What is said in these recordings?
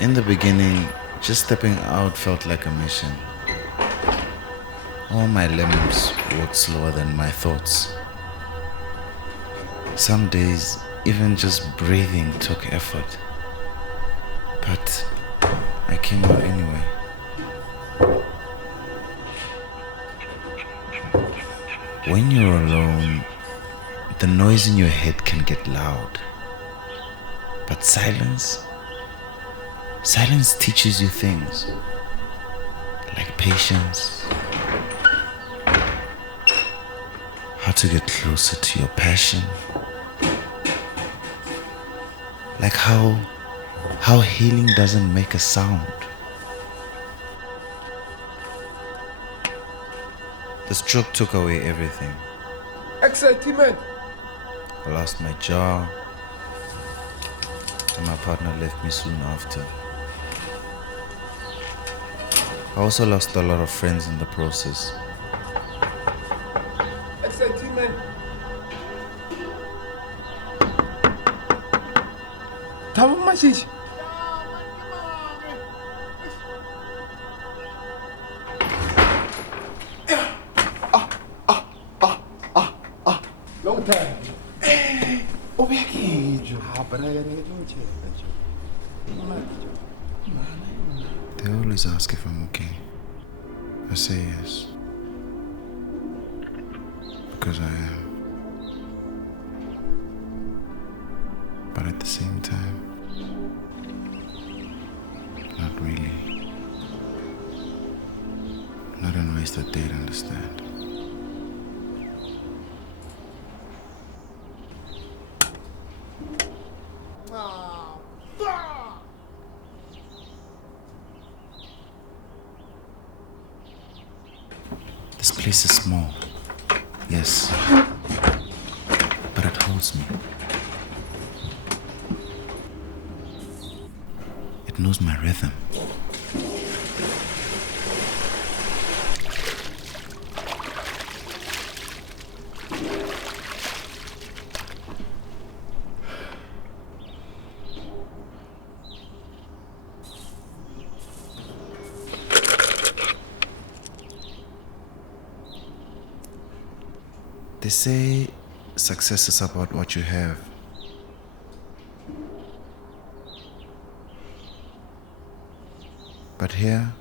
In the beginning, just stepping out felt like a mission. All my limbs worked slower than my thoughts. Some days, even just breathing took effort. But I came out anyway. When you're alone, the noise in your head can get loud. But silence teaches you things like patience, how to get closer to your passion, like how healing doesn't make a sound. The stroke took away everything. Excitement! I lost my jaw, and my partner left me soon after. I also lost a lot of friends in the process. Excitement! Thabo mashishi. Long time. They always ask if I'm okay. I say yes. Because I am. But at the same time, not really. Not in ways that they'd understand. This place is small, yes, but it holds me. It knows my rhythm. They say success is about what you have. But here,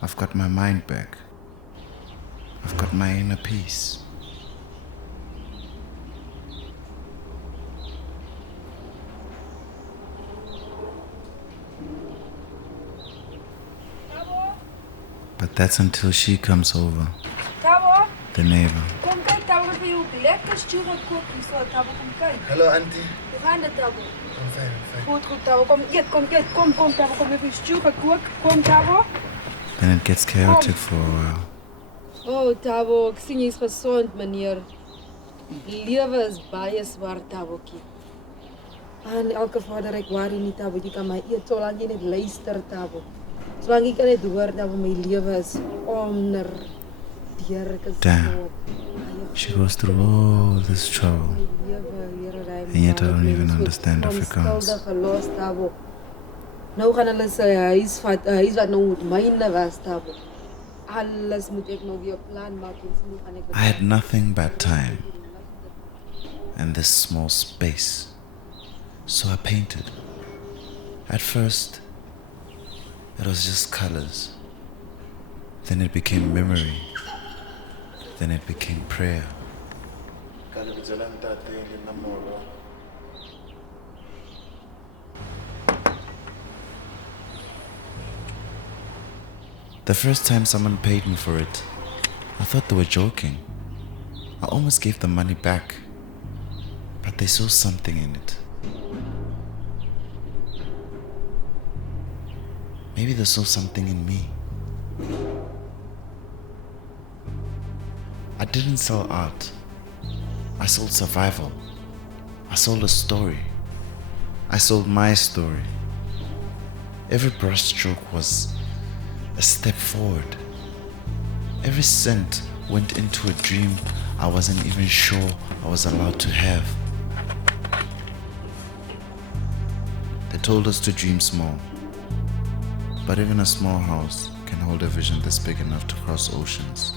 I've got my mind back. I've got my inner peace. But that's until she comes over. Thabo, The neighbor. kom kyk, Thabo het vir jou lekker stoel gekook hier so. Thabo, kom kyk. Hello, auntie. Hoe gaan dit, Thabo? I'm fine. Goed, Thabo. Kom eet, kom kyk. Kom, Thabo. Kom even stoel gekook. Kom, Thabo. Then it gets chaotic for a while. Oh, Thabo, ek sien jy's gesond, meneer. Die lewe is baie swaar, Thabokie. En elke vader ek worry nie, Thabo, jy kan my eet solank jy net luister, Thabo. Solank jy kan net hoor dat my lewe is onder deur ek is Damn. so She goes through all this trouble. En yet I don't even understand Afrikaans. Nou gaan hulle sy huis vat, 'n huis wat nou moet myne was, Thabo. Alles moet ek nou weer plan maak en sien hoe gaan ek. I had nothing but time and this small space. So I painted. At first, it was just colors. Then it became memory. Then it became prayer. The first time someone paid me for it, I thought they were joking. I almost gave the money back, but they saw something in it. Maybe they saw something in me. I didn't sell art. I sold survival. I sold a story. I sold my story. Every brushstroke was a step forward. Every cent went into a dream I wasn't even sure I was allowed to have. They told us to dream small, But even a small house can hold a vision that's big enough to cross oceans.